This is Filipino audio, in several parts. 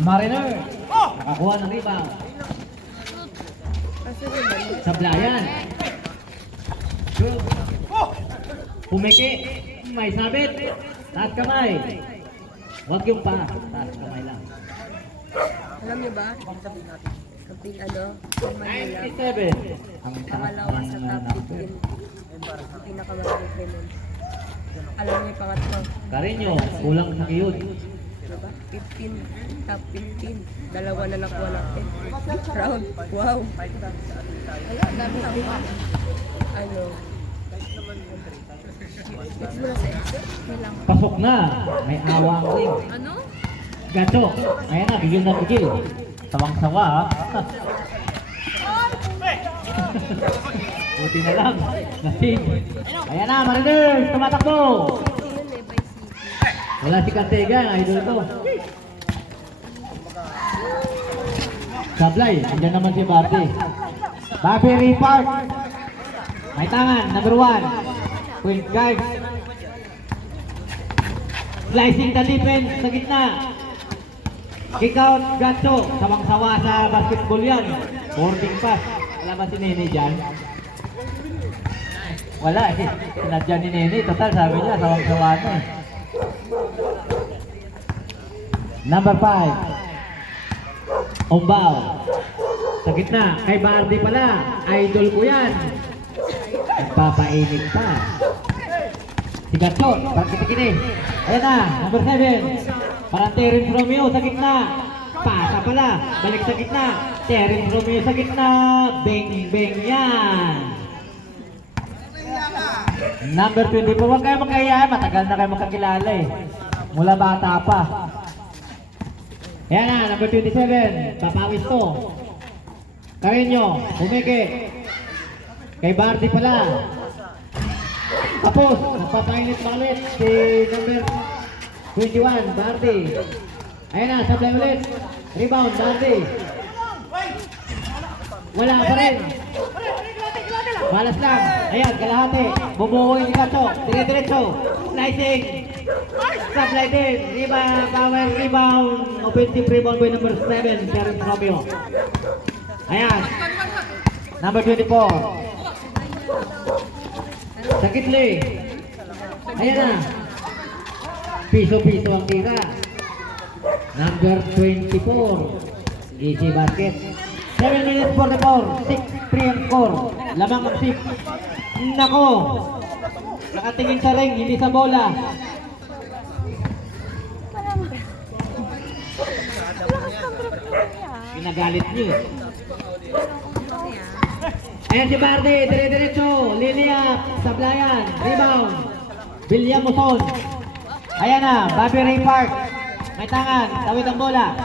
Mariner. Nakakuha ng rebound. Sablayan. Pumiki. May sabit. Taas kamay. Huwag yung pa. Taas kamay lang. Alam niyo ba? Kapil ano? Sa Manila. 97. Ang Pangalawa sa top 15. Ang pinakamarami premium. Alam niyo yung pangatlo. Carreño, kulang sa kiyod. Diba? 15. Top 15. Dalawa na nakuha natin. Round. Wow. Wala, dami na. Ano? It's mo na sa exit? Kailangan. Pasok na. May awang ring. Ano? Gato. Ayan na, bigil na bigil. Sawang-sawa ha. Buti na lang. Nasig. Ayan na, Mariners. Tumatakbo. Yun eh, by city. Wala si Kantega. Idol to. Sablay. Andyan naman si Barbie. Barbie Repart. May tangan. Number 1. Point guard. Slicing the defense sa gitna. Kick out, Gato. Sawang-sawa sa basketball yan. Boarding pass. Wala ba si Nene dyan? Wala eh. Sinadya ni Nene. Total sabi niya, sawang-sawa na eh. Number 5. Umbao. Sa gitna. Kay Bardi pala. Idol ko yan. Nagpapainit pa. Si Gato. Parang kitikini. Ayan na. Number 7. Parang Terence Romeo sa gitna. Pasa pala. Balik sa gitna. Terence Romeo sa gitna. Beng-beng yan. Number 24. Huwag kayo magkaya. Matagal na kayo magkakilala eh. Mula bata pa. Ayan na. Number 27. Papawis to. Carreño. Humiki. Kay Bardi pala. Tapos. Nagpapainit ulit. Si number 21, Bardi. Ayan na, sablay ulit. Rebound, Bardi. Wala pa rin. Malas lang. Ayan, kalahati. Bumuhuin ni Kato. Dire-diretso. Slicing. Sablay din. Rebound, power rebound. Offensive rebound by number 7, Terence Romeo. Ayan. Number 24. Sakitli. Ayan na. Piso-piso ang tira. Number 24. Easy basket. 7 minutes 44. 6-3 ang score. Lamang ang 6. Nako. Nakatingin sa ring, hindi sa bola. Pinagalit niyo. Ayan si Bardi. Dire-diretso. Liliap. Sablayan. Rebound. William Muson. Ayan na, Bobby Ray Park. May tangan, tawid ang bola.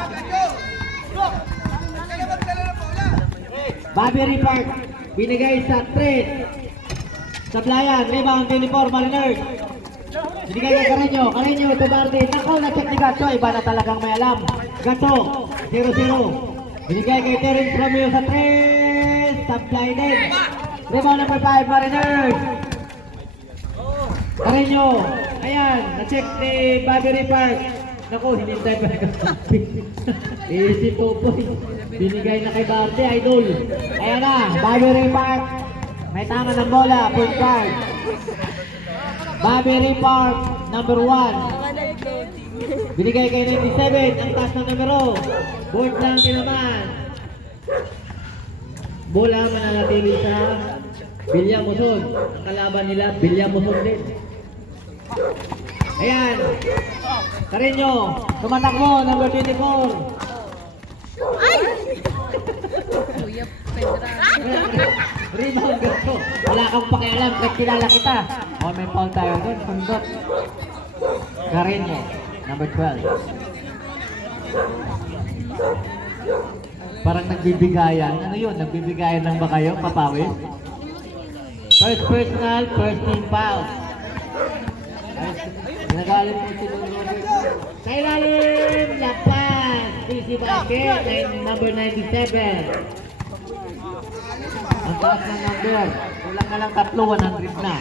Bobby Ray Park, binigay sa 3. Sablayan, rebound, 24, Mariners. Binigay kay Carreño, Carreño, ito Bardi. Nako, na-check ni Gato, iba na talagang may alam. Gato, 0-0. Binigay kay Terence Romeo sa 3. Sablay din. Rebound number 5, Mariners. Carreño. Ayan, na-check ni Bobby Ray Park. Naku, hinintay pa nagkakampi. Easy 2 points. Binigay na kay Bardi, idol. Ayan na, Bobby Ray Park. May tama ng bola, point guard. Bobby Ray Park, number 1. Binigay kay 97, ang taas ng numero. Board lang din naman. Bola mananatili sa William Muson. Ang kalaban nila, William Muson din. Ayan. Carreño, tumatakbo, number 24. Ay! Kuya Pedra. Rebound Gato. Wala kang pakialam, kahit kilala kita. O, may foul tayo doon, sundot. Carreño, number 12. Parang nagbibigayan. Ano yun? Nagbibigayan lang ba kayo, papawis? First personal, first team foul. Nagalit mo si Robert. Kailalim, lapas. PC Basket, number 97. Ang taas ng number. Kulang na lang 3, 100 na.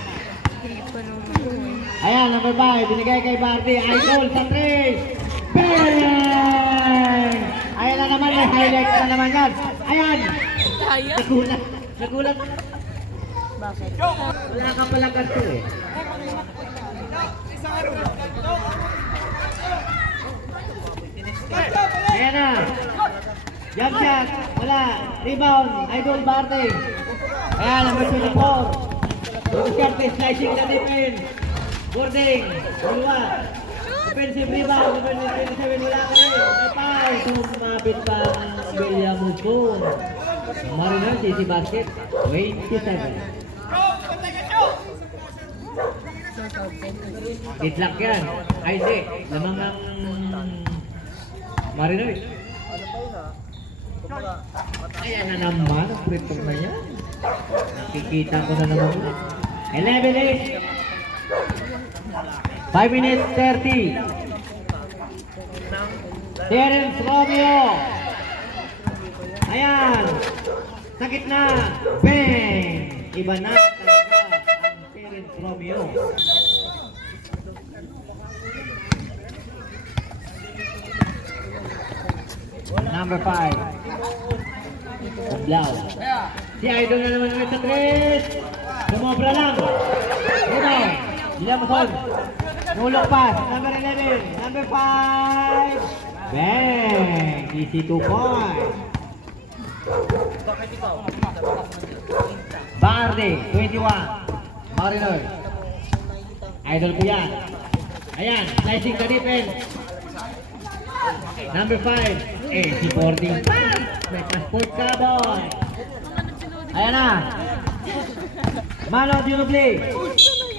Ayan, number 5. Binigay kay Bardi. Idol sa 3. Bang! Ayan na naman. May highlight na naman yan. Ayan. Kaya? Nagulat. Nagulat. Bakit? Wala ka pala ganito eh. Ayan na. Jump shot. Wala. Rebound. Idol Bardi. Ayan, number 24. Duskarte, slicing na defense. Boarding. Dalawa. Offensive rebound. Number 27. Wala ka rin. May foul. Sumabit pa ang William Muscon. Mariners, easy basket. 27. Short out 10. Itlak yan. Ay, hindi. Lamang ang Mariners. Ayan na naman. Ang free throw na yan. Nakikita ko na naman. 11-8. 5 minutes 30. Terence Romeo. Ayan. Sa gitna. Bang! Iba na talaga ang Terence Romeo. Number 5. Oblaw. Si Idol na naman ulit sa 3. Sumobra lang. Ito. Ilang masod. Nulok pass. Number 11. Number 5. Bang! Easy 2 points. Bardi, 21. Mariners. Idol ko yan. Ayan, slicing the defense. Number 5. Si boarding pass. May passport ka, boy. Ayan na. Mano, Ginobili.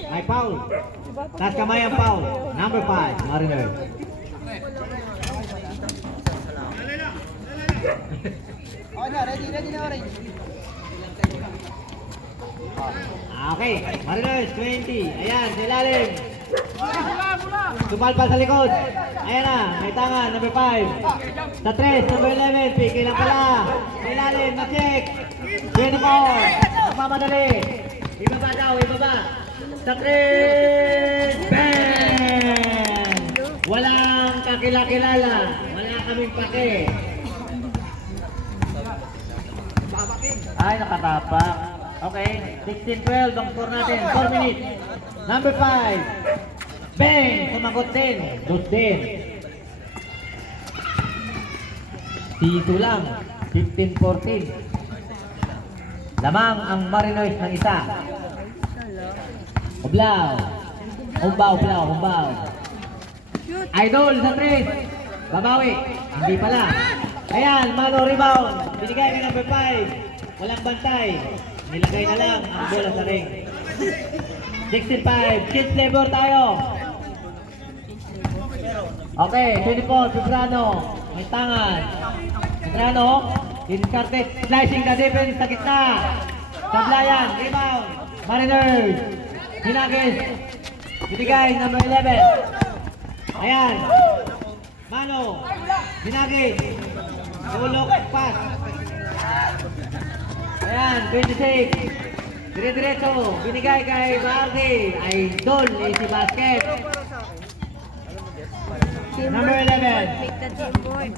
May foul. Taas kamay ang foul. Number 5. Mariners. Okay, Mariners 20. Ayan, silalim. Tumalpa sa likod. Ayan na, may tangan, number 5. Sa 3, number 11. Piki lang pala. Silalim, na-check. 24. Mamadali. Ibaba daw, ibaba. Sa 3. Bang! Walang kakilakilala. Wala kaming pake. Ay, nakatapak. Okay, 16-12 ang score natin. 4 minutes. Number 5. Bang! Sumagot din. Dos din. Dito lang. 15-14. Lamang ang Mariners ng isa. Oblaw. Humbaw, Oblaw, humbaw. Idol sa 3. Babawi. Hindi pala. Ayan, Mano rebound. Binigay kay number 5. Walang bantay. Nilagay na lang ang bola sa ring. 16-5. Kids flavor tayo. Okay, 24. Pedrano. May tangan. Pedrano. Discarded. Slicing the defense sa gitna. Sablayan. Rebound. Mariners. Hinagis. Binigay number 11. Ayan. Mano. Hinagis. Ulok. Pass. Ayan, 26. Dire-diretso. Binigay kay Bardi. Idol. Easy basket. Number 11. Make the team board.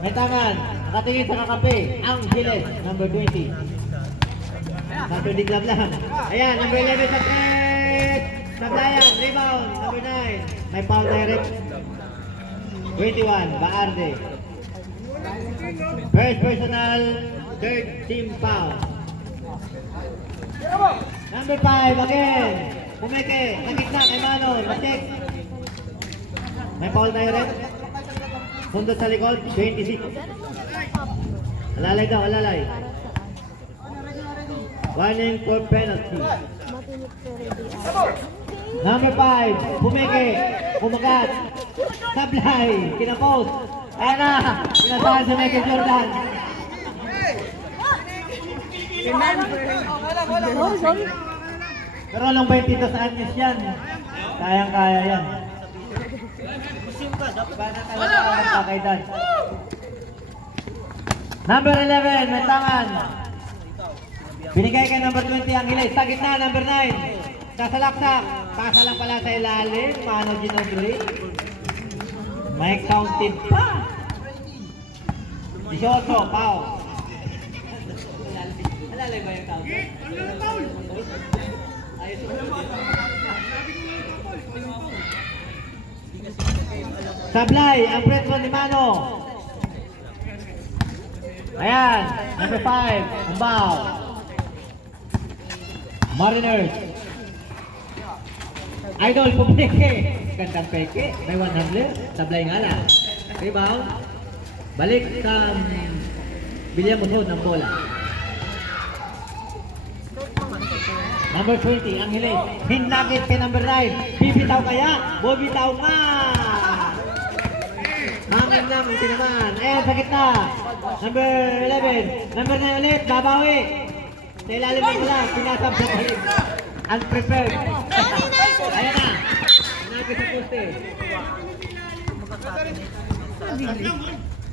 May tangan. Nakatingin sa kakape. Ang Giles. Number 20. Saturday club lang. Ayan, number 11 sa 3. Sablayan. Rebound. Number 9. May foul direct. 21. Baarde. First personal. Third team foul. Number 5 again. Pumeke. Sa gitna kay Mano. Ma-check. May foul direct. Pundot sa likod. 26. Alalay daw. Alalay. Warning for penalty. Number 5. Pumeke. Kumagat. Sablay. Kinapos. Ayan na. Pinasahan si Michael Jordan. Remember. Oh, sorry. Pero long 22 anyos yan. Kayang-kaya yan. Number 11, may tangan. Binigay kay number 20 ang Giles. Sa gitna, number 9. Sasalaksak. Pasa lang pala sa ilalim. Mano Ginobili. May counted pa. 18, Pau. Nalalay ba yung counted? Ayos mo. Sablay, ang pretso ni Mano. Ayan, number 5, Umbao. Mariners. Idol, pumeke. Gandang peke. May 100. Sablay nga lang. Rebound. Balik sa Bilya Musod ng bola. Number 20, Angeles. Hinagit kay number 9. Bibitaw kaya? Bobitaw nga! Hangin lang ang tinaman. Ayan, sa gitna. Number 11. Number 9 ulit. Babawi. Sa ilalim ng bola. Pinasab sa balik. Unprepared. Ayan na. Hinagit sa poste.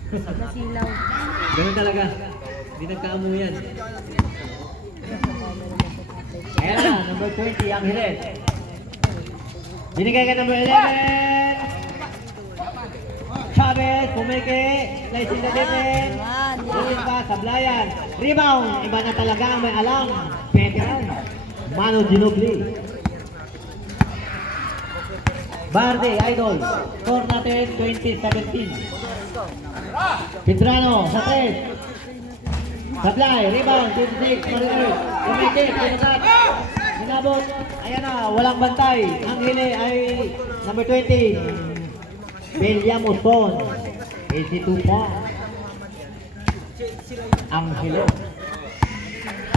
Nasilaw. Ganun talaga. Hindi nagkaamu yan. Ayan na, number 20, Angeles. Binigay ka number 11. Chavez, pumeke. Slice in the defense. Ulit pa, sablayan. Rebound. Iba na talaga ang may alam. Veteran. Mano Ginobili. Barde, Idol. Score natin 2017. Pedrano, sa 3. Sablay, rebound, 26, Mariners. Pumeke, pinasat. Minabot. Ayan na, walang bantay. Ang hili ay number 20. William Uston. 82 points. Ang hili.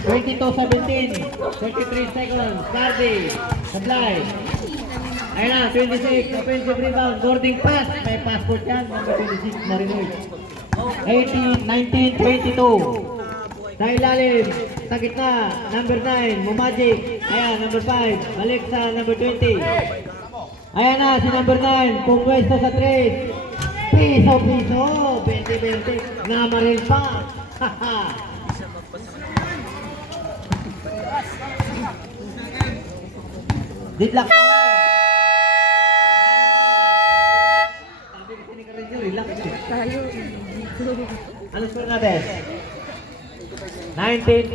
22-17. 33 seconds. Cardi. Sablay. Ayan na, 26. Offensive rebound. Boarding pass. May passport yan. Number 26, Mariners. 18, 19, 22. Sa ilalim, sa gitna, number 9, Mumagic. Ayan, number 5, balik sa number 20. Ayan na, si number 9, pumwesto sa 3. Piso, 20-20. Namaril pa. Haha. Didlock tayo. Sabi kasi ni Karenyo, relax. Tayo. Ano score natin? 19